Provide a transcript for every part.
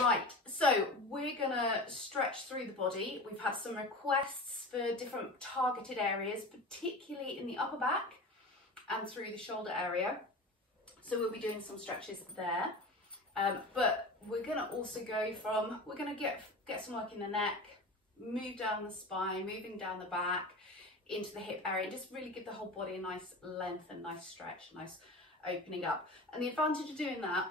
Right, so we're gonna stretch through the body. We've had some requests for different targeted areas, particularly in the upper back and through the shoulder area. So we'll be doing some stretches there. But we're gonna also go from, we're gonna get some work in the neck, move down the spine, moving down the back, into the hip area, just really give the whole body a nice length and nice stretch, nice opening up. And the advantage of doing that,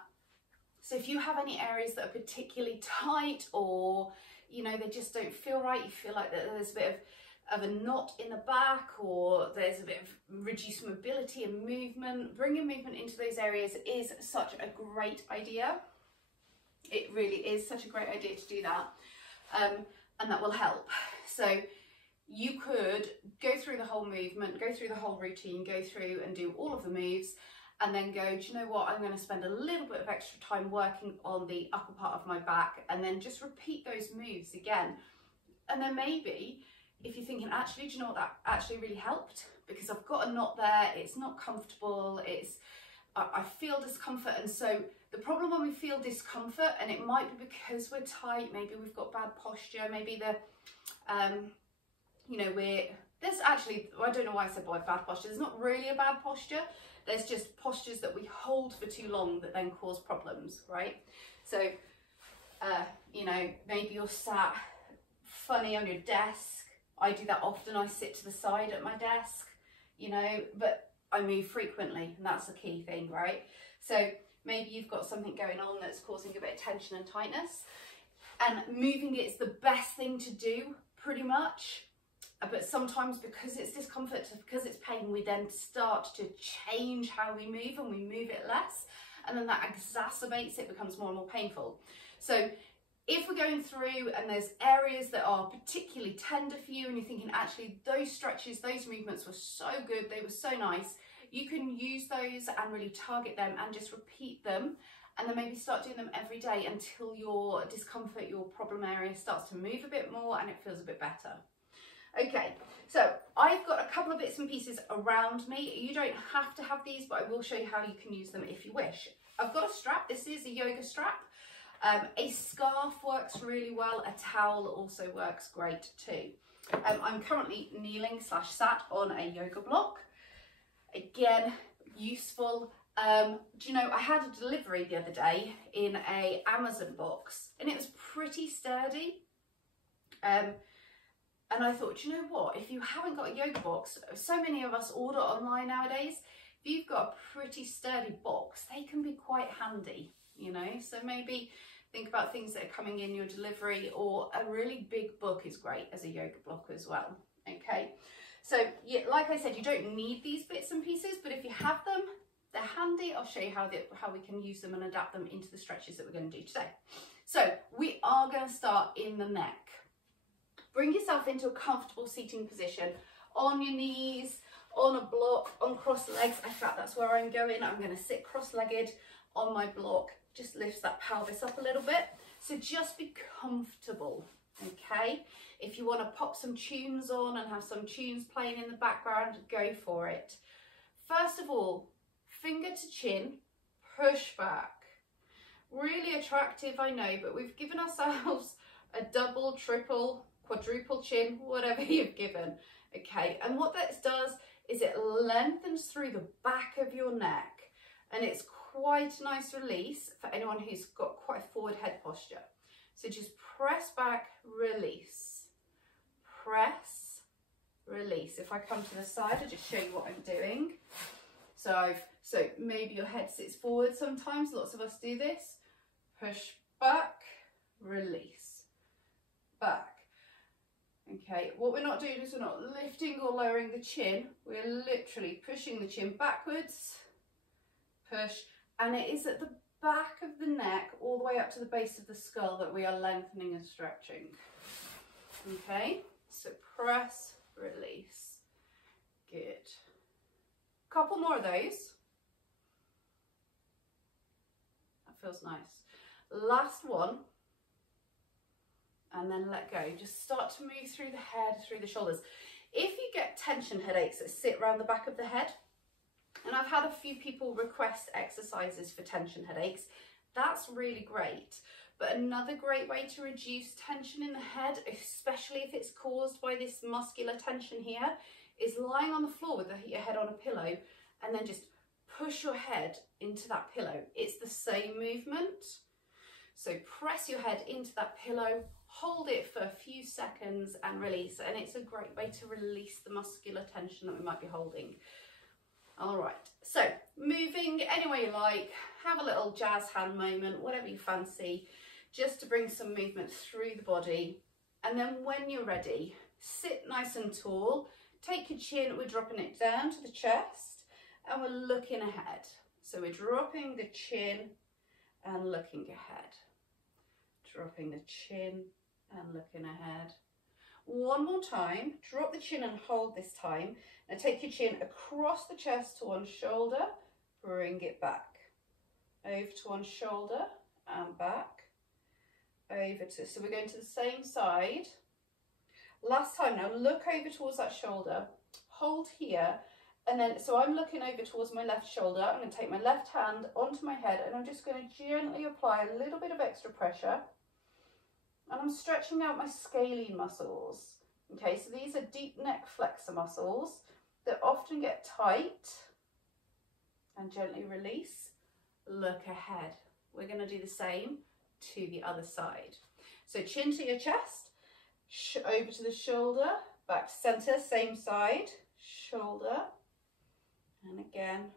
so if you have any areas that are particularly tight, or you know, they just don't feel right, you feel like that there's a bit of a knot in the back, or there's a bit of reduced mobility and movement, bringing movement into those areas is such a great idea. It really is such a great idea to do that, and that will help. So you could go through the whole movement, go through the whole routine, go through and do all of the moves, and then go, do you know what, I'm going to spend a little bit of extra time working on the upper part of my back, and then just repeat those moves again. And then maybe if you're thinking, actually, do you know what, that actually really helped, because I've got a knot there, it's not comfortable, I feel discomfort. And so the problem when we feel discomfort, and it might be because we're tight, maybe we've got bad posture, maybe you know, there's actually, I don't know why I said bad posture, there's not really a bad posture, there's just postures that we hold for too long that then cause problems, right? So, you know, maybe you're sat funny on your desk. I do that often, I sit to the side at my desk, you know, but I move frequently, and that's the key thing, right? So maybe you've got something going on that's causing a bit of tension and tightness, and moving it's the best thing to do, pretty much. But sometimes because it's discomfort, because it's pain, we then start to change how we move, and we move it less, and then that exacerbates it, becomes more and more painful. So if we're going through and there's areas that are particularly tender for you, and you're thinking, actually, those stretches, those movements were so good, they were so nice, you can use those and really target them and just repeat them, and then maybe start doing them every day until your discomfort, your problem area starts to move a bit more and it feels a bit better. Okay, so I've got a couple of bits and pieces around me. You don't have to have these, but I will show you how you can use them if you wish. I've got a strap. This is a yoga strap. A scarf works really well. A towel also works great too. I'm currently kneeling / sat on a yoga block. Again, useful. Do you know, I had a delivery the other day in a Amazon box, and it was pretty sturdy. And I thought, do you know what, if you haven't got a yoga box, so many of us order online nowadays, if you've got a pretty sturdy box, they can be quite handy, you know. So maybe think about things that are coming in your delivery, or a really big book is great as a yoga block as well. Okay, so yeah, like I said, you don't need these bits and pieces, but if you have them, they're handy. I'll show you how we can use them and adapt them into the stretches that we're going to do today. So we are going to start in the neck. Bring yourself into a comfortable seating position, on your knees, on a block, on cross legs. In fact, that's where I'm going. I'm going to sit cross-legged on my block. Just lifts that pelvis up a little bit. So just be comfortable, okay? If you want to pop some tunes on and have some tunes playing in the background, go for it. First of all, finger to chin, push back. Really attractive, I know, but we've given ourselves a double, triple, quadruple chin, whatever you've given, okay? And what that does is it lengthens through the back of your neck, and it's quite a nice release for anyone who's got quite a forward head posture. So just press back, release, press, release. If I come to the side, I'll just show you what I'm doing. So maybe your head sits forward sometimes, lots of us do this. Push back, release, back. Okay, what we're not doing is we're not lifting or lowering the chin, we're literally pushing the chin backwards, push, and it is at the back of the neck all the way up to the base of the skull that we are lengthening and stretching. Okay, so press, release, good. Couple more of those. That feels nice. Last one. And then let go. Just start to move through the head, through the shoulders. If you get tension headaches that sit around the back of the head, and I've had a few people request exercises for tension headaches, that's really great. But another great way to reduce tension in the head, especially if it's caused by this muscular tension here, is lying on the floor with your head on a pillow and then just push your head into that pillow. It's the same movement. So press your head into that pillow, hold it for a few seconds and release. And it's a great way to release the muscular tension that we might be holding. All right, so moving any way you like, have a little jazz hand moment, whatever you fancy, just to bring some movement through the body. And then when you're ready, sit nice and tall, take your chin, we're dropping it down to the chest and we're looking ahead. So we're dropping the chin and looking ahead. Dropping the chin and looking ahead. One more time, drop the chin and hold this time. Now take your chin across the chest to one shoulder, bring it back. Over to one shoulder and back. Over to, so we're going to the same side. Last time, now look over towards that shoulder, hold here, and then, so I'm looking over towards my left shoulder. I'm going to take my left hand onto my head and I'm just going to gently apply a little bit of extra pressure. And I'm stretching out my scalene muscles. Okay, so these are deep neck flexor muscles that often get tight. And gently release, look ahead. We're going to do the same to the other side. So chin to your chest, over to the shoulder, back to center, same side, shoulder. And again,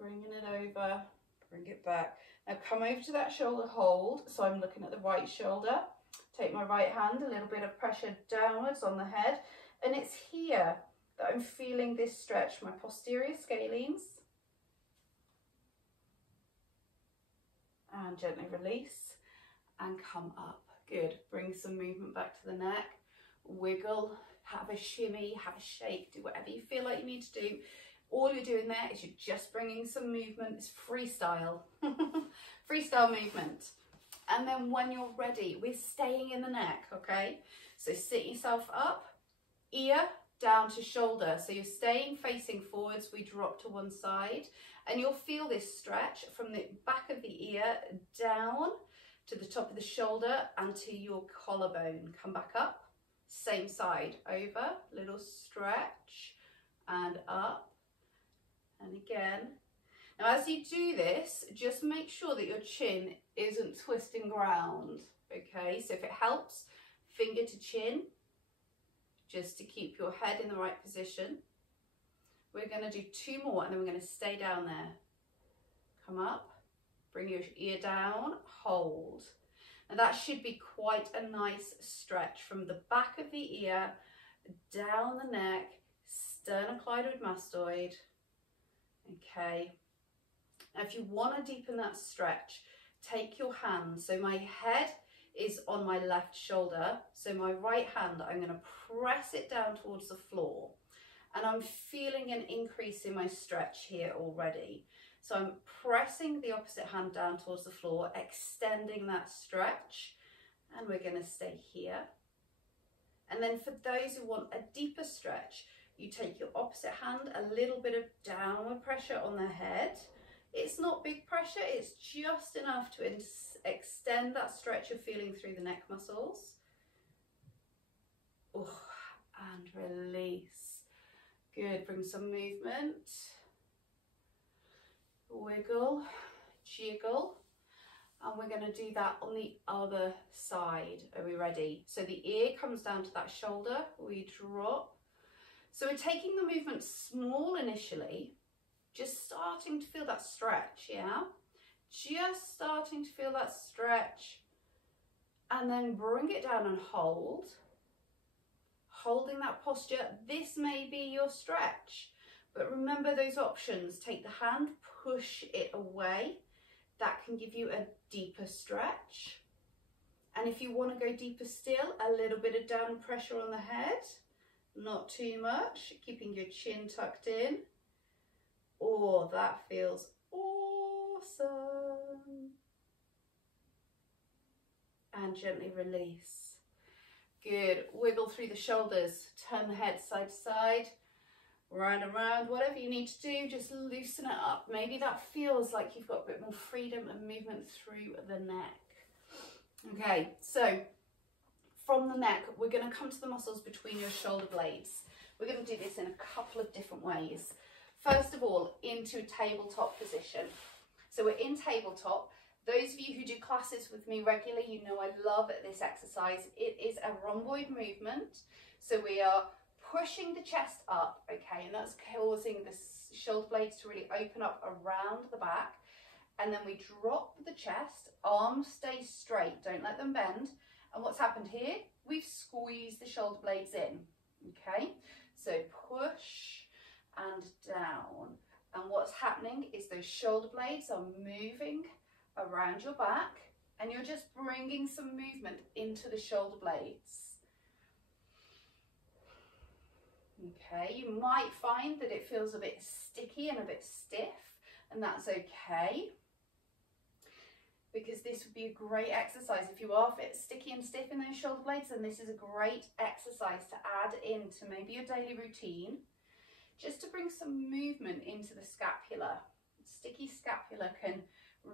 bringing it over, bring it back. Now come over to that shoulder, hold. So I'm looking at the right shoulder. Take my right hand, a little bit of pressure downwards on the head. And it's here that I'm feeling this stretch, my posterior scalenes. And gently release and come up. Good. Bring some movement back to the neck. Wiggle, have a shimmy, have a shake, do whatever you feel like you need to do. All you're doing there is you're just bringing some movement. It's freestyle. Freestyle movement. And then when you're ready, we're staying in the neck, okay? So sit yourself up, ear down to shoulder. So you're staying facing forwards. We drop to one side and you'll feel this stretch from the back of the ear down to the top of the shoulder and to your collarbone. Come back up, same side, over, little stretch and up and again. Now as you do this, just make sure that your chin isn't twisting round, okay? So if it helps, finger to chin, just to keep your head in the right position. We're going to do two more and then we're going to stay down there. Come up, bring your ear down, hold. Now that should be quite a nice stretch from the back of the ear, down the neck, sternocleidomastoid. Okay. Now if you want to deepen that stretch, take your hand. So my head is on my left shoulder. So my right hand, I'm going to press it down towards the floor. And I'm feeling an increase in my stretch here already. So I'm pressing the opposite hand down towards the floor, extending that stretch. And we're going to stay here. And then for those who want a deeper stretch, you take your opposite hand, a little bit of downward pressure on the head. It's not big pressure, it's just enough to extend that stretch you're feeling through the neck muscles. Oh, and release. Good, bring some movement. Wiggle, jiggle. And we're going to do that on the other side. Are we ready? So the ear comes down to that shoulder, we drop. So we're taking the movement small initially, just starting to feel that stretch, yeah? Just starting to feel that stretch. And then bring it down and hold. Holding that posture. This may be your stretch, but remember those options. Take the hand, push it away. That can give you a deeper stretch. And if you want to go deeper still, a little bit of downward pressure on the head. Not too much, keeping your chin tucked in. Oh, that feels awesome. And gently release. Good. Wiggle through the shoulders. Turn the head side to side. round and round, whatever you need to do, just loosen it up. Maybe that feels like you've got a bit more freedom and movement through the neck. Okay, so from the neck, we're going to come to the muscles between your shoulder blades. We're going to do this in a couple of different ways. First of all, into a tabletop position. So we're in tabletop. Those of you who do classes with me regularly, you know I love this exercise. It is a rhomboid movement. So we are pushing the chest up, okay, and that's causing the shoulder blades to really open up around the back. And then we drop the chest, arms stay straight, don't let them bend. And what's happened here? We've squeezed the shoulder blades in, okay? So push and down. And what's happening is those shoulder blades are moving around your back, and you're just bringing some movement into the shoulder blades. Okay, you might find that it feels a bit sticky and a bit stiff, and that's okay, because this would be a great exercise. If you are a bit sticky and stiff in those shoulder blades, then this is a great exercise to add into maybe your daily routine, just to bring some movement into the scapula. Sticky scapula can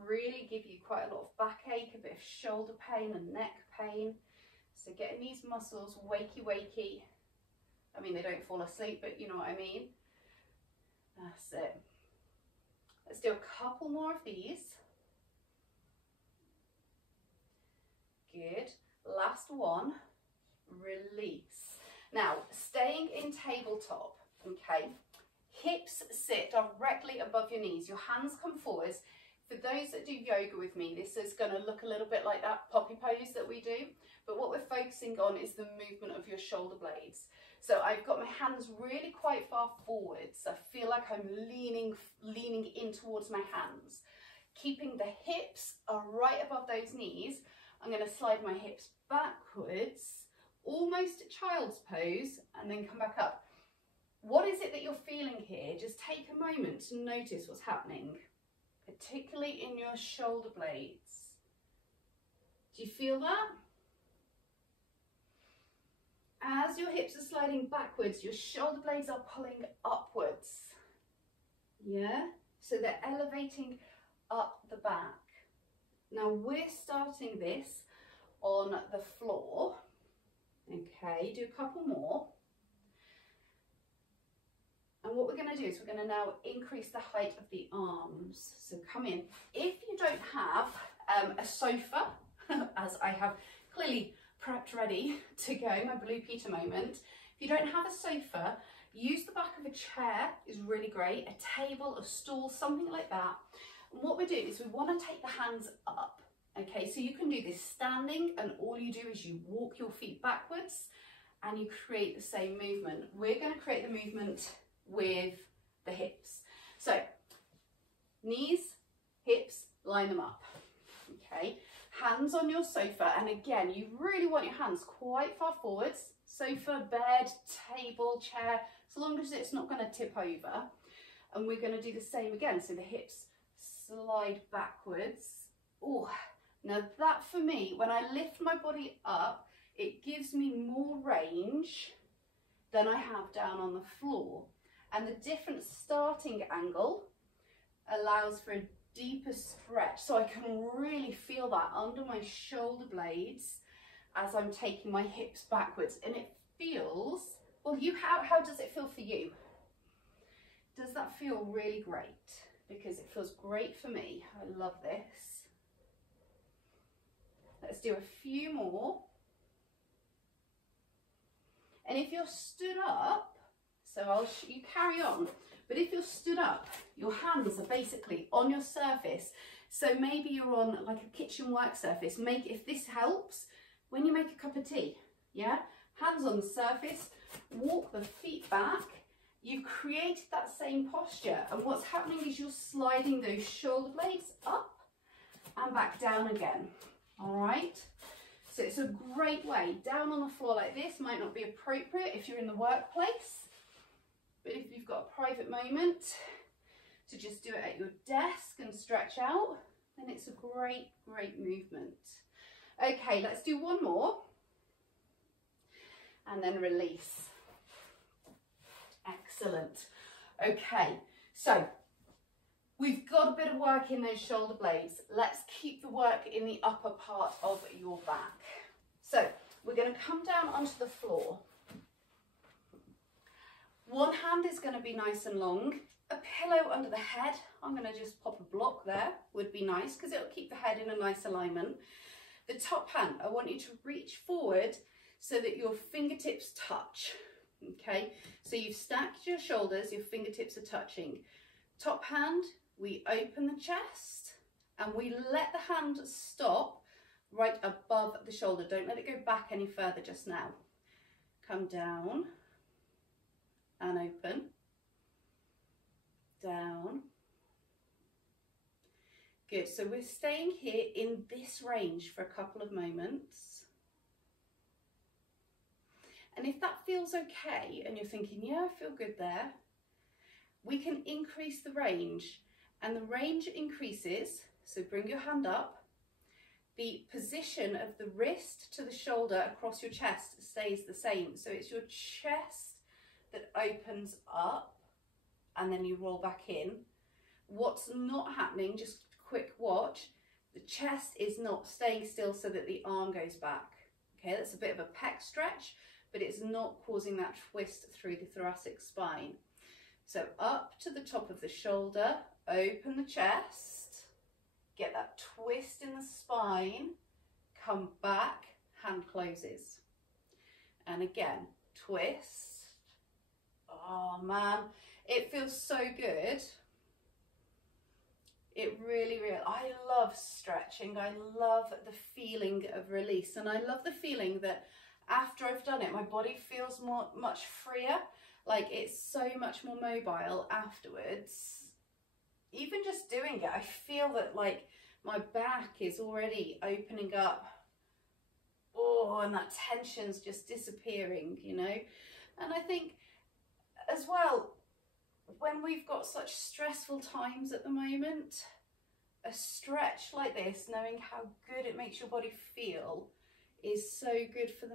really give you quite a lot of backache, a bit of shoulder pain and neck pain. So getting these muscles wakey. I mean, they don't fall asleep, but you know what I mean. That's it. Let's do a couple more of these. Good. Last one. Release. Now, staying in tabletop, okay, hips sit directly above your knees. Your hands come forwards. For those that do yoga with me, this is going to look a little bit like that poppy pose that we do. But what we're focusing on is the movement of your shoulder blades. So I've got my hands really quite far forwards. I feel like I'm leaning in towards my hands. Keeping the hips are right above those knees. I'm going to slide my hips backwards, almost a child's pose, and then come back up. What is it that you're feeling here? Just take a moment to notice what's happening, particularly in your shoulder blades. Do you feel that? As your hips are sliding backwards, your shoulder blades are pulling upwards. Yeah? So they're elevating up the back. Now we're starting this on the floor. Okay, do a couple more. And what we're going to do is we're going to now increase the height of the arms. So come in. If you don't have a sofa, as I have clearly prepped ready to go, my Blue Peter moment. If you don't have a sofa, use the back of a chair is really great, a table, a stool, something like that. And what we do is we want to take the hands up, okay? So you can do this standing, and all you do is you walk your feet backwards and you create the same movement. We're going to create the movement with the hips. So knees, hips, line them up, okay? Hands on your sofa, and again, you really want your hands quite far forwards. Sofa, bed, table, chair, so long as it's not going to tip over. And we're going to do the same again. So the hips slide backwards. Oh, now that for me, when I lift my body up, it gives me more range than I have down on the floor. And the different starting angle allows for a deeper stretch, so I can really feel that under my shoulder blades as I'm taking my hips backwards, and it feels, well, how does it feel for you? Does that feel really great? Because it feels great for me. I love this. Let's do a few more. And if you're stood up, so you carry on. But if you're stood up, your hands are basically on your surface. So maybe you're on like a kitchen work surface. If this helps, when you make a cup of tea, yeah? Hands on the surface, walk the feet back. You've created that same posture. And what's happening is you're sliding those shoulder blades up and back down again. All right? So it's a great way. Down on the floor like this might not be appropriate if you're in the workplace. But if you've got a private moment to just do it at your desk and stretch out, then it's a great, great movement. Okay, let's do one more and then release. Excellent. Okay, so we've got a bit of work in those shoulder blades. Let's keep the work in the upper part of your back. So we're going to come down onto the floor. One hand is going to be nice and long. A pillow under the head. I'm going to just pop a block there, would be nice because it'll keep the head in a nice alignment. The top hand, I want you to reach forward so that your fingertips touch. Okay, so you've stacked your shoulders, your fingertips are touching. Top hand, we open the chest and we let the hand stop right above the shoulder. Don't let it go back any further just now. Come down and open. Down. Good, so we're staying here in this range for a couple of moments. And if that feels okay and you're thinking, yeah, I feel good there, we can increase the range. And the range increases, so bring your hand up. The position of the wrist to the shoulder across your chest stays the same. So it's your chest that opens up and then you roll back in. What's not happening, just quick watch, the chest is not staying still so that the arm goes back. Okay, that's a bit of a pec stretch, but it's not causing that twist through the thoracic spine. So up to the top of the shoulder, open the chest, get that twist in the spine, come back, hand closes. And again, twist. Oh man, it feels so good. It really, I love stretching. I love the feeling of release. And I love the feeling that after I've done it, my body feels much freer. Like it's so much more mobile afterwards. Even just doing it, I feel that like my back is already opening up. Oh, and that tension's just disappearing, you know? And I think as well, when we've got such stressful times at the moment, a stretch like this, knowing how good it makes your body feel, is so good for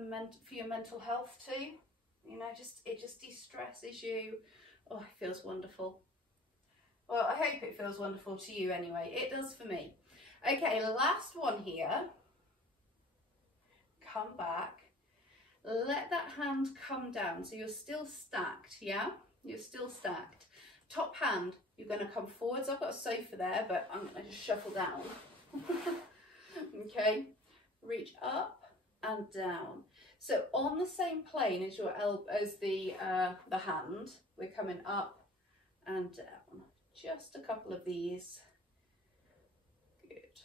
your mental health too. You know, it just de-stresses you. Oh, it feels wonderful. Well, I hope it feels wonderful to you anyway. It does for me. Okay, last one here. Come back. Let that hand come down. So you're still stacked, yeah? You're still stacked. Top hand, you're going to come forwards. I've got a sofa there, but I'm going to just shuffle down. Okay, reach up and down. So on the same plane as your as the hand, we're coming up and down. Just a couple of these. Good.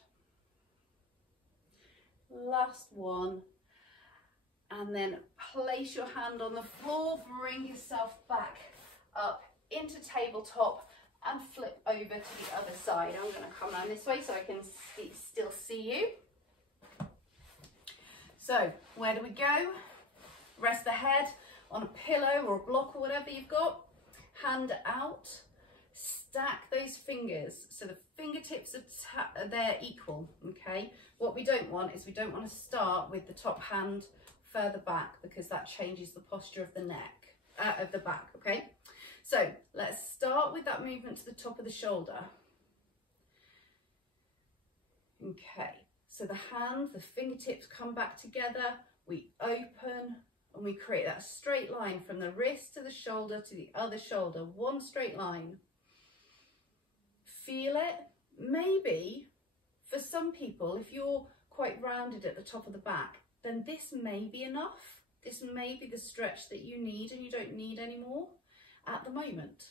Last one. And then place your hand on the floor, bring yourself back up into tabletop and flip over to the other side. I'm going to come around this way so I can still see you. So where do we go? Rest the head on a pillow or a block or whatever you've got. Hand out. Stack those fingers so the fingertips are there equal. Okay. What we don't want is we don't want to start with the top hand further back because that changes the posture of the neck, of the back. Okay. So let's start with that movement to the top of the shoulder. Okay, so the hand, the fingertips come back together, we open and we create that straight line from the wrist to the shoulder to the other shoulder, one straight line. Feel it. Maybe for some people, if you're quite rounded at the top of the back, then this may be enough. This may be the stretch that you need and you don't need any more at the moment.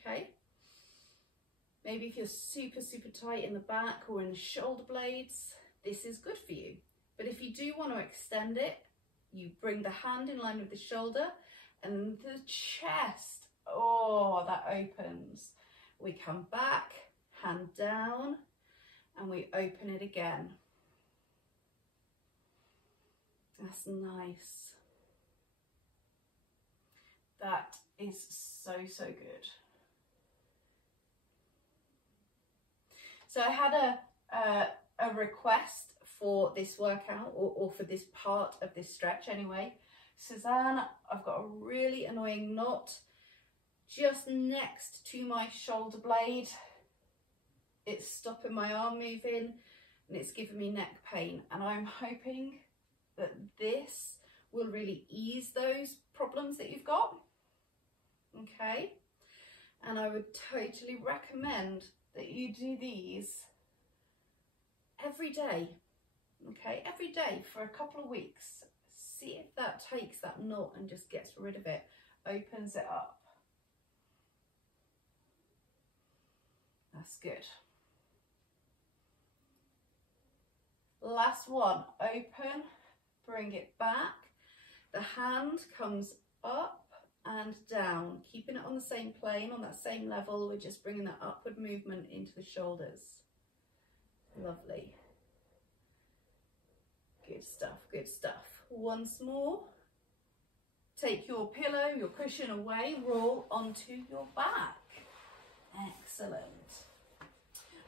Okay, maybe if you're super tight in the back or in the shoulder blades, this is good for you. But if you do want to extend it, you bring the hand in line with the shoulder and the chest, oh, that opens. We come back, hand down, and we open it again. That's nice. That is so good. So I had a request for this workout or for this part of this stretch anyway. Suzanne, I've got a really annoying knot just next to my shoulder blade. It's stopping my arm moving and it's giving me neck pain, and I'm hoping that this will really ease those problems that you've got. Okay, and I would totally recommend that you do these every day. Okay, every day for a couple of weeks. See if that takes that knot and just gets rid of it, opens it up. That's good. Last one, open, bring it back. The hand comes up and down, keeping it on the same plane, on that same level. We're just bringing that upward movement into the shoulders. Lovely. Good stuff, good stuff. Once more, take your pillow, your cushion away, roll onto your back. Excellent.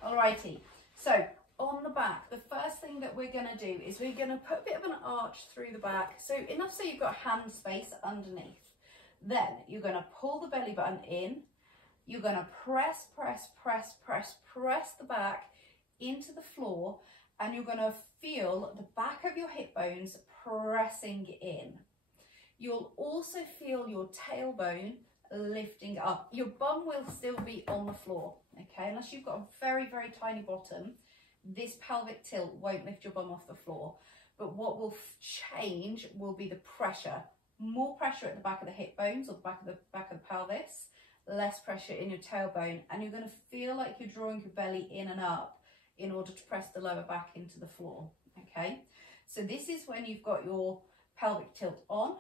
Alrighty, so on the back, the first thing that we're going to do is we're going to put a bit of an arch through the back, so enough so you've got hand space underneath. Then you're going to pull the belly button in, you're going to press, press, press, press, press the back into the floor, and you're going to feel the back of your hip bones pressing in. You'll also feel your tailbone lifting up. Your bum will still be on the floor, okay? Unless you've got a very, very tiny bottom, this pelvic tilt won't lift your bum off the floor. But what will change will be the pressure. More pressure at the back of the hip bones or the back of the pelvis, less pressure in your tailbone, and you're going to feel like you're drawing your belly in and up in order to press the lower back into the floor, okay? So this is when you've got your pelvic tilt on,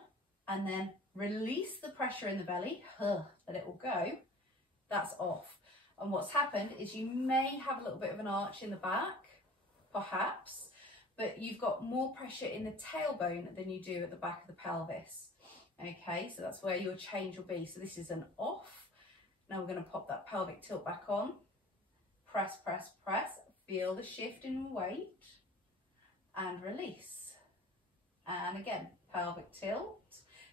and then release the pressure in the belly, let it all go, that's off. And what's happened is you may have a little bit of an arch in the back, perhaps, but you've got more pressure in the tailbone than you do at the back of the pelvis. Okay, so that's where your change will be. So this is an off. Now we're going to pop that pelvic tilt back on. Press, press, press. Feel the shift in weight. And release. And again, pelvic tilt.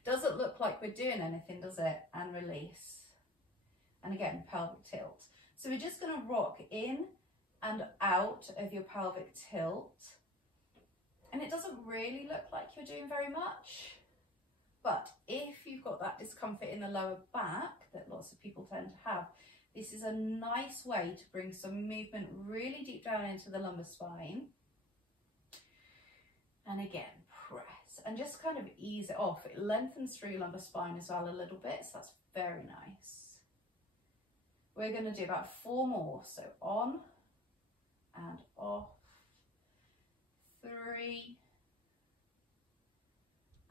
Doesn't look like we're doing anything, does it? And release. And again, pelvic tilt. So we're just going to rock in and out of your pelvic tilt. And it doesn't really look like you're doing very much. But if you've got that discomfort in the lower back that lots of people tend to have, this is a nice way to bring some movement really deep down into the lumbar spine. And again, press. And just kind of ease it off. It lengthens through your lumbar spine as well a little bit, so that's very nice. We're going to do about 4 more. So on and off. 3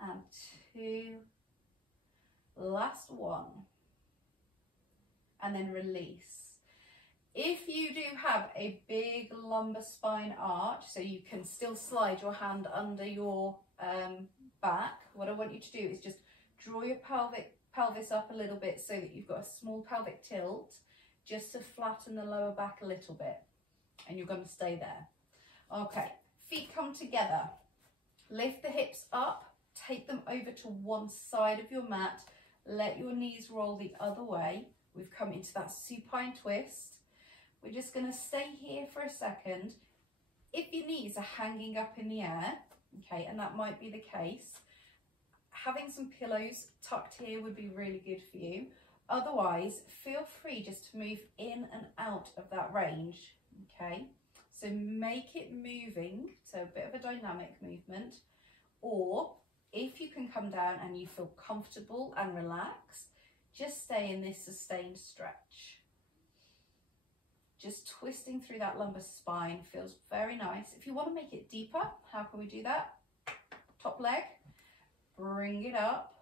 and 2. Last one. And then release. If you do have a big lumbar spine arch, so you can still slide your hand under your back, what I want you to do is just draw your pelvis up a little bit so that you've got a small pelvic tilt, just to flatten the lower back a little bit, and you're going to stay there. Okay, feet come together, lift the hips up, take them over to one side of your mat, let your knees roll the other way. We've come into that supine twist. We're just going to stay here for a second. If your knees are hanging up in the air, okay, and that might be the case, having some pillows tucked here would be really good for you. Otherwise, feel free just to move in and out of that range, okay? So make it moving, so a bit of a dynamic movement, or if you can come down and you feel comfortable and relaxed, just stay in this sustained stretch. Just twisting through that lumbar spine feels very nice. If you want to make it deeper, how can we do that? Top leg, bring it up.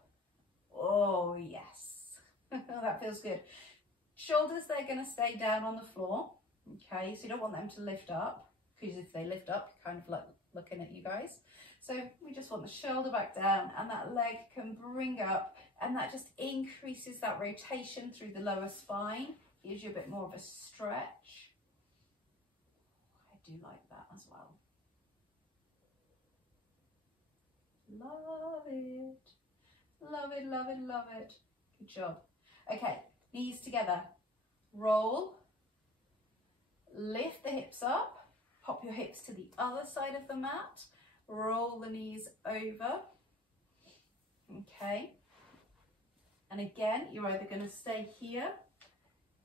Oh, yes. That feels good. Shoulders, they're going to stay down on the floor. Okay, so you don't want them to lift up, because if they lift up, you're kind of like looking at you guys. So we just want the shoulder back down, and that leg can bring up, and that just increases that rotation through the lower spine, gives you a bit more of a stretch. I do like that as well. Love it. Love it, love it, love it. Good job. Okay, knees together, roll, lift the hips up, pop your hips to the other side of the mat, roll the knees over, okay, and again, you're either going to stay here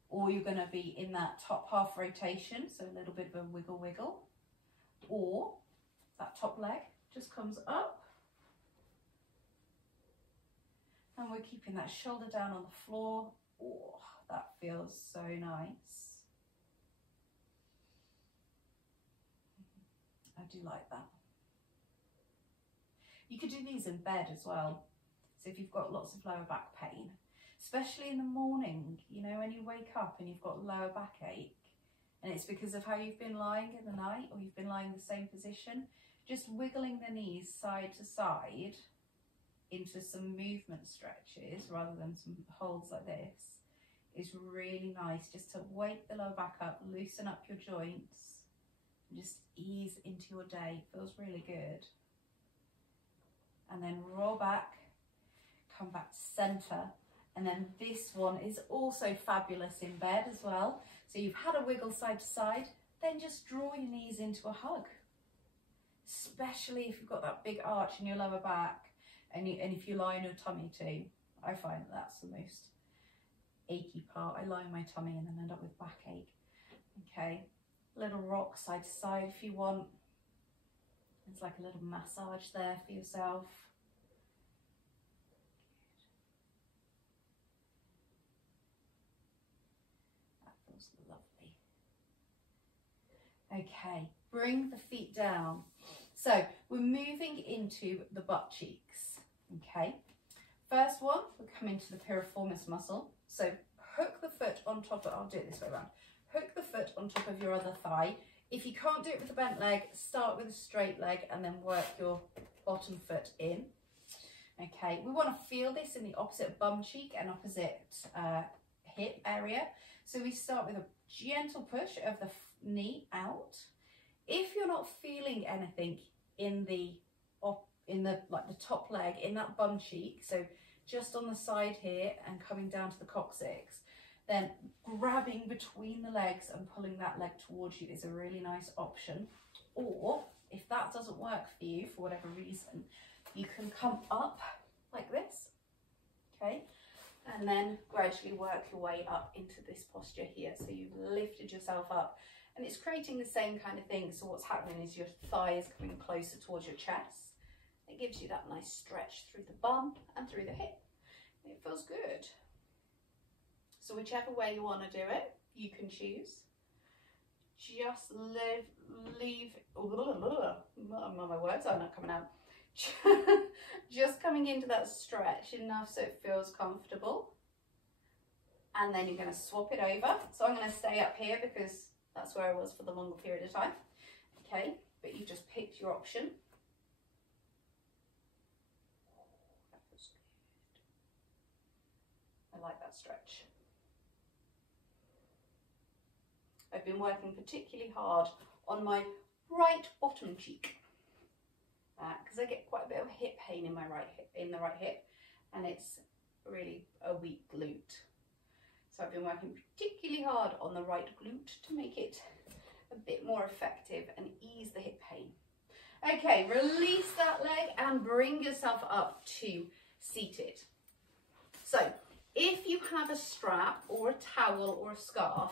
or you're going to be in that top half rotation, so a little bit of a wiggle wiggle, or that top leg just comes up, and we're keeping that shoulder down on the floor. Oh, that feels so nice. I do like that. You could do these in bed as well. So if you've got lots of lower back pain, especially in the morning, you know, when you wake up and you've got lower backache, and it's because of how you've been lying in the night, or you've been lying in the same position, just wiggling the knees side to side into some movement stretches rather than some holds like this is really nice, just to wake the lower back up, loosen up your joints, and just ease into your day. It feels really good. And then roll back, come back to center. And then this one is also fabulous in bed as well. So you've had a wiggle side to side, then just draw your knees into a hug. Especially if you've got that big arch in your lower back, and if you lie on your tummy too. I find that's the most achy part. I lie on my tummy and then end up with backache. Okay, little rock side to side if you want. It's like a little massage there for yourself. That feels lovely. Okay, bring the feet down. So we're moving into the butt cheeks. Okay, first one, we're coming to the piriformis muscle. So hook the foot on top of, I'll do it this way around. Hook the foot on top of your other thigh. If you can't do it with a bent leg, start with a straight leg and then work your bottom foot in. Okay, we want to feel this in the opposite bum cheek and opposite hip area. So we start with a gentle push of the knee out. If you're not feeling anything in the like the top leg, in that bum cheek, so just on the side here and coming down to the coccyx, then grabbing between the legs and pulling that leg towards you is a really nice option. Or if that doesn't work for you for whatever reason, you can come up like this, okay, and then gradually work your way up into this posture here. So you've lifted yourself up, and it's creating the same kind of thing. So what's happening is your thigh is coming closer towards your chest. It gives you that nice stretch through the bum and through the hip. It feels good. So whichever way you want to do it, you can choose. Just leave, my words are not coming out. Just coming into that stretch enough so it feels comfortable. And then you're going to swap it over. So I'm going to stay up here because that's where I was for the longer period of time. Okay, but you've just picked your option. That feels good. I like that stretch. I've been working particularly hard on my right bottom cheek because I get quite a bit of hip pain in my right hip, and it's really a weak glute. So I've been working particularly hard on the right glute to make it a bit more effective and ease the hip pain. Okay, release that leg and bring yourself up to seated. So if you have a strap or a towel or a scarf,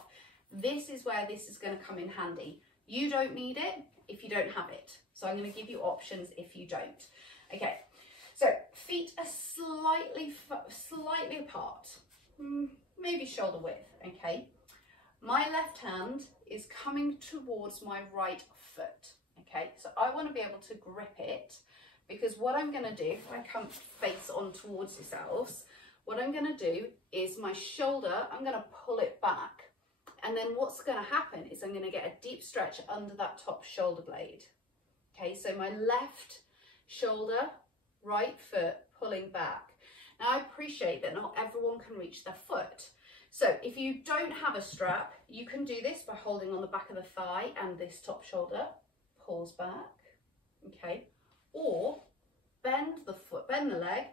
this is where this is going to come in handy. You don't need it if you don't have it. So I'm going to give you options if you don't. Okay, so feet are slightly apart, maybe shoulder width, okay? My left hand is coming towards my right foot, okay? So I want to be able to grip it, because what I'm going to do, if I come face on towards yourselves, what I'm going to do is my shoulder, I'm going to pull it back. And then what's going to happen is I'm going to get a deep stretch under that top shoulder blade. Okay, so my left shoulder, right foot pulling back. Now I appreciate that not everyone can reach their foot. So if you don't have a strap, you can do this by holding on the back of the thigh and this top shoulder pulls back. Okay, or bend the foot, bend the leg,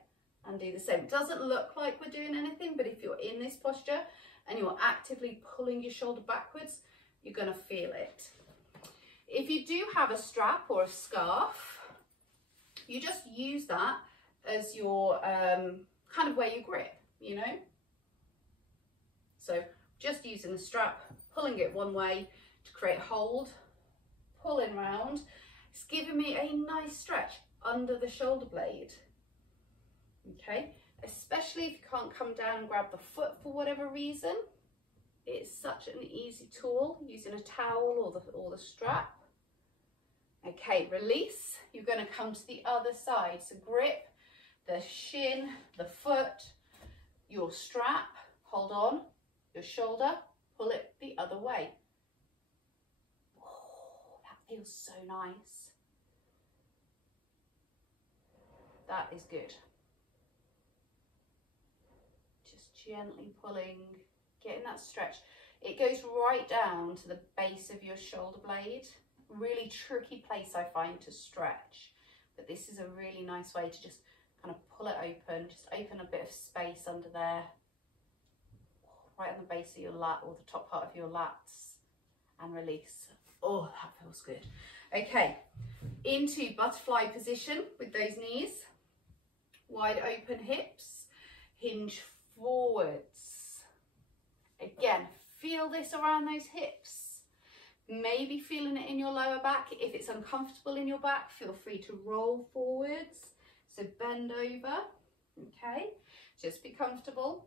and do the same. It doesn't look like we're doing anything, but if you're in this posture and you're actively pulling your shoulder backwards, you're going to feel it. If you do have a strap or a scarf, you just use that as your kind of where you grip, you know. So just using the strap, pulling it one way to create hold, pulling round. It's giving me a nice stretch under the shoulder blade. Okay, especially if you can't come down and grab the foot for whatever reason. It's such an easy tool using a towel or the strap. Okay, release. You're going to come to the other side. So grip the shin, the foot, your strap, hold on, your shoulder, pull it the other way. Oh, that feels so nice. That is good. Just gently pulling, getting that stretch. It goes right down to the base of your shoulder blade. Really tricky place I find to stretch, but this is a really nice way to just kind of pull it open, just open a bit of space under there, right on the base of your lat or the top part of your lats, and release. Oh, that feels good. Okay, into butterfly position with those knees, wide open hips, hinge forwards. Again, feel this around those hips. Maybe feeling it in your lower back. If it's uncomfortable in your back, feel free to roll forwards. So bend over, okay? Just be comfortable.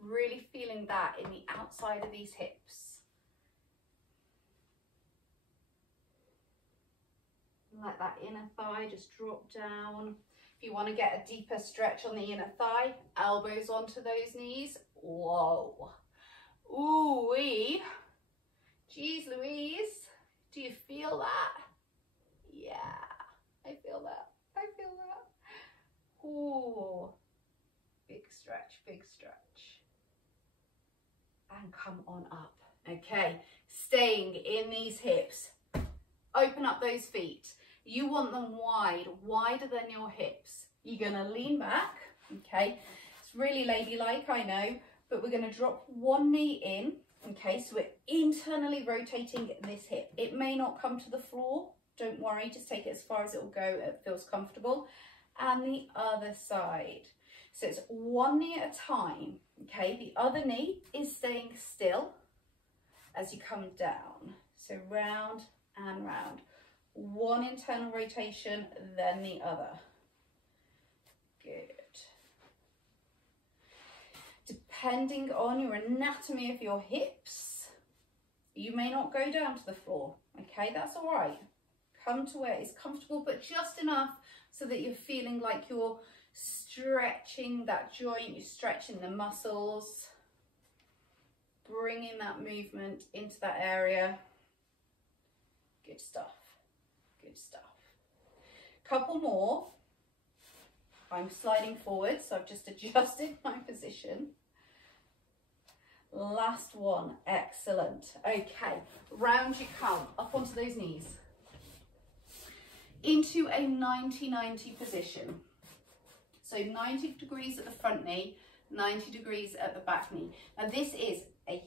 Really feeling that in the outside of these hips. Let that inner thigh just drop down. If you want to get a deeper stretch on the inner thigh, elbows onto those knees. Whoa. Ooh-wee. Jeez Louise, do you feel that? Yeah, I feel that. I feel that. Ooh, big stretch, big stretch. And come on up. Okay, staying in these hips. Open up those feet. You want them wide, wider than your hips. You're gonna lean back, okay? It's really ladylike, I know, but we're gonna drop one knee in. Okay, so we're internally rotating this hip. It may not come to the floor. Don't worry, just take it as far as it will go. It feels comfortable. And the other side. So it's one knee at a time. Okay, the other knee is staying still as you come down. So round and round. One internal rotation, then the other. Good. Depending on your anatomy of your hips, you may not go down to the floor, okay? That's all right. Come to where it's comfortable, but just enough so that you're feeling like you're stretching that joint, you're stretching the muscles, bringing that movement into that area. Good stuff, good stuff. Couple more. I'm sliding forward, so I've just adjusted my position. Last one, excellent. Okay, round you come, up onto those knees. Into a 90-90 position. So 90 degrees at the front knee, 90 degrees at the back knee. Now this is a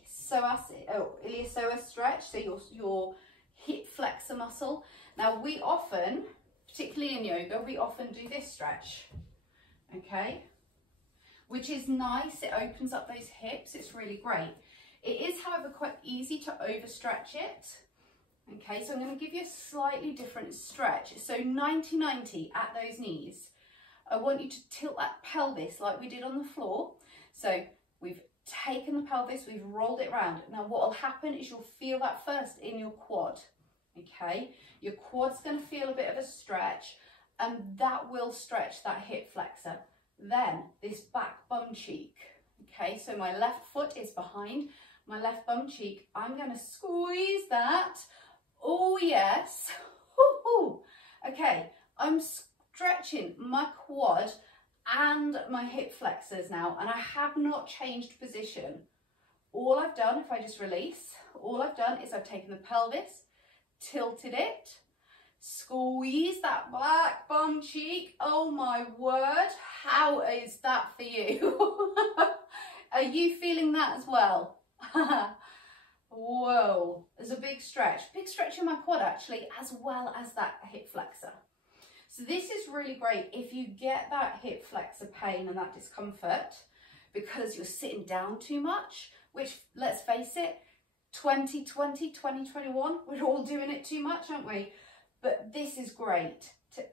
Iliopsoas stretch, so your hip flexor muscle. Now we often, particularly in yoga, we often do this stretch. Okay, which is nice. It opens up those hips. It's really great. It is, however, quite easy to overstretch it. Okay, so I'm going to give you a slightly different stretch. So 90-90 at those knees. I want you to tilt that pelvis like we did on the floor. So we've taken the pelvis, we've rolled it round. Now what will happen is you'll feel that first in your quad. Okay, your quad's going to feel a bit of a stretch, and that will stretch that hip flexor. Then this back bum cheek. Okay, so my left foot is behind my left bum cheek. I'm going to squeeze that. Oh yes. Woo-hoo. Okay, I'm stretching my quad and my hip flexors now, and I have not changed position. All I've done, if I just release, all I've done is I've taken the pelvis, tilted it, squeezed squeeze that back bum cheek. Oh my word, how is that for you? Are you feeling that as well? Whoa, there's a big stretch in my quad actually, as well as that hip flexor. So this is really great if you get that hip flexor pain and that discomfort because you're sitting down too much, which, let's face it, 2020, 2021, we're all doing it too much, aren't we? But this is great to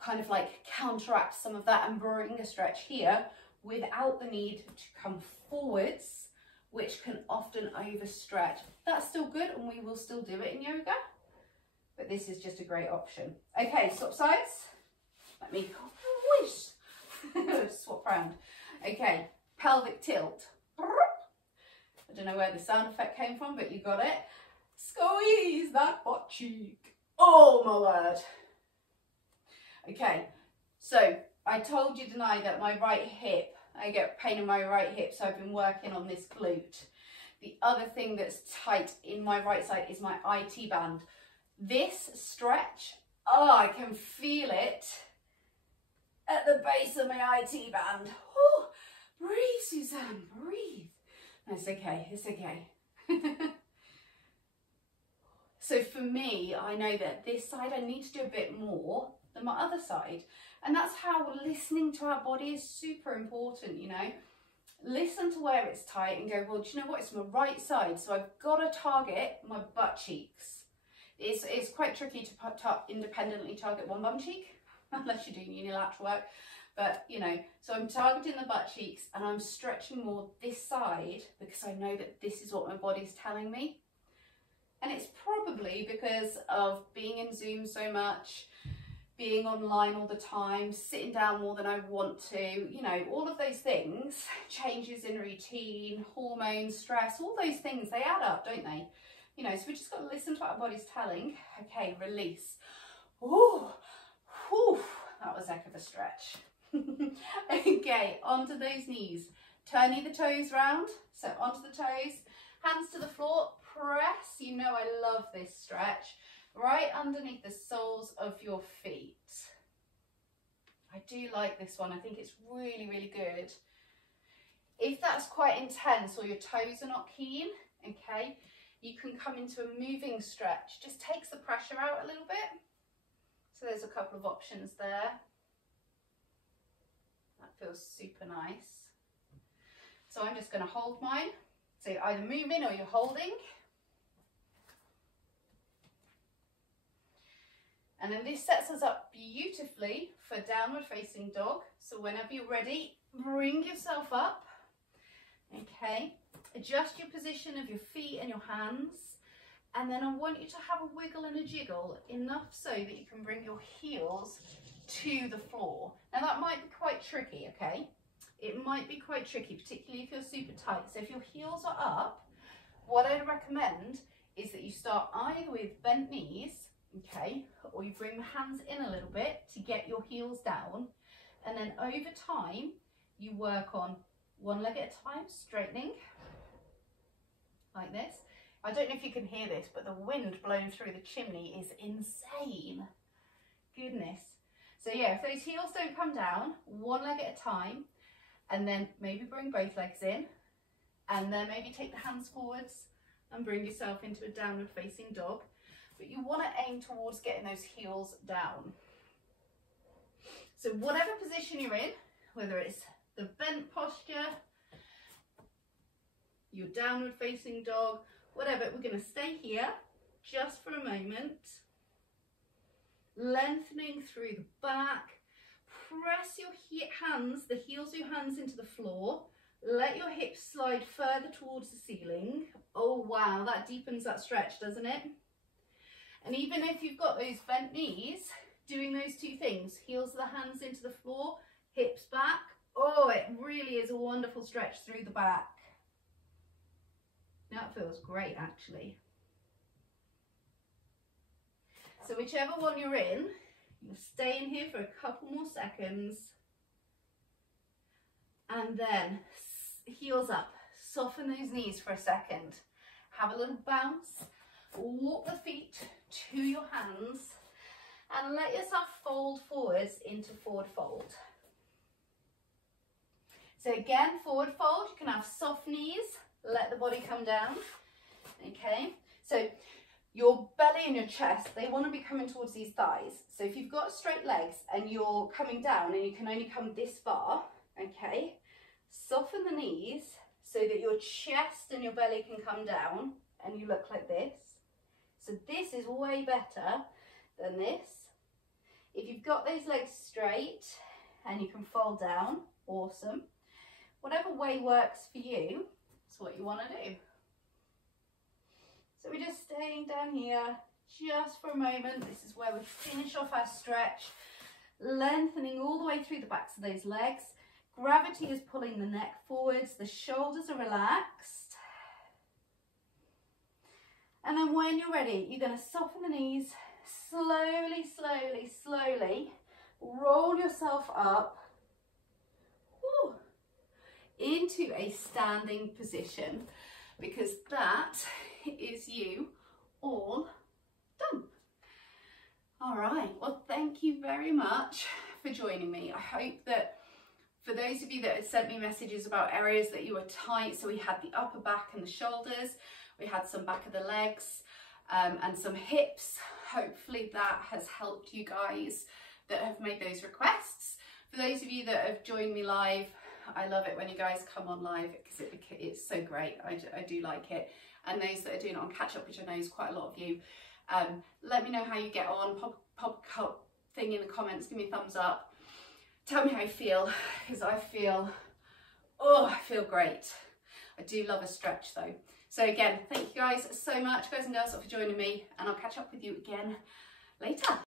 kind of like counteract some of that and bring a stretch here without the need to come forwards, which can often overstretch. That's still good and we will still do it in yoga, but this is just a great option. Okay, swap sides. Let me swap around. Okay, pelvic tilt. I don't know where the sound effect came from, but you got it. Squeeze that butt cheek. Oh my word. Okay, so I told you, didn't I, that my right hip, I get pain in my right hip, so I've been working on this glute. The other thing that's tight in my right side is my IT band. This stretch, oh, I can feel it at the base of my IT band. Oh, breathe, Suzanne, breathe. It's okay, it's okay. So for me, I know that this side I need to do a bit more than my other side. And that's how listening to our body is super important, you know. Listen to where it's tight and go, well, do you know what? It's my right side. So I've got to target my butt cheeks. It's quite tricky to independently target one bum cheek, unless you're doing unilateral work. But, you know, so I'm targeting the butt cheeks and I'm stretching more this side because I know that this is what my body's telling me. And it's probably because of being in Zoom so much, being online all the time, sitting down more than I want to, you know, all of those things, changes in routine, hormones, stress, all those things, they add up, don't they? You know, so we just got to listen to what our body's telling. Okay, release. Ooh, whew, that was a heck of a stretch. Okay, onto those knees. Turning the toes round, so onto the toes, hands to the floor, press. You know I love this stretch. Right underneath the soles of your feet. I do like this one. I think it's really, really good. If that's quite intense or your toes are not keen, okay, you can come into a moving stretch. Just takes the pressure out a little bit. So there's a couple of options there. That feels super nice. So I'm just going to hold mine. So you're either moving or you're holding. And then this sets us up beautifully for downward facing dog. So whenever you're ready, bring yourself up. Okay, adjust your position of your feet and your hands. And then I want you to have a wiggle and a jiggle, enough so that you can bring your heels to the floor. Now that might be quite tricky, okay? It might be quite tricky, particularly if you're super tight. So if your heels are up, what I'd recommend is that you start either with bent knees, okay, or you bring the hands in a little bit to get your heels down, and then over time you work on one leg at a time, straightening like this. I don't know if you can hear this, but the wind blowing through the chimney is insane. Goodness. So yeah, if those heels don't come down, one leg at a time, and then maybe bring both legs in, and then maybe take the hands forwards and bring yourself into a downward facing dog. But you want to aim towards getting those heels down. So whatever position you're in, whether it's the bent posture, your downward facing dog, whatever, we're going to stay here just for a moment. Lengthening through the back. Press your hands, the heels of your hands into the floor. Let your hips slide further towards the ceiling. Oh wow, that deepens that stretch, doesn't it? And even if you've got those bent knees, doing those two things, heels of the hands into the floor, hips back, oh, it really is a wonderful stretch through the back. Now it feels great, actually. So whichever one you're in, you'll stay in here for a couple more seconds. And then heels up, soften those knees for a second. Have a little bounce, walk the feet to your hands, and let yourself fold forwards into forward fold. So again, forward fold, you can have soft knees, let the body come down, okay? So your belly and your chest, they want to be coming towards these thighs. So if you've got straight legs and you're coming down and you can only come this far, okay, soften the knees so that your chest and your belly can come down and you look like this. So this is way better than this. If you've got those legs straight and you can fold down, awesome. Whatever way works for you, that's what you want to do. So we're just staying down here just for a moment. This is where we finish off our stretch, lengthening all the way through the backs of those legs. Gravity is pulling the neck forwards, the shoulders are relaxed. And then when you're ready, you're going to soften the knees, slowly, slowly, slowly, roll yourself up into a standing position, because that is you all done. All right, well, thank you very much for joining me. I hope that for those of you that had sent me messages about areas that you were tight, so we had the upper back and the shoulders, we had some back of the legs and some hips. Hopefully that has helped you guys that have made those requests. For those of you that have joined me live, I love it when you guys come on live because it's so great. I do like it. And those that are doing it on catch up, which I know is quite a lot of you, let me know how you get on. Pop a thing in the comments, give me a thumbs up. Tell me how you feel, because I feel great. I do love a stretch though. So again, thank you guys so much, guys and girls, for joining me, and I'll catch up with you again later.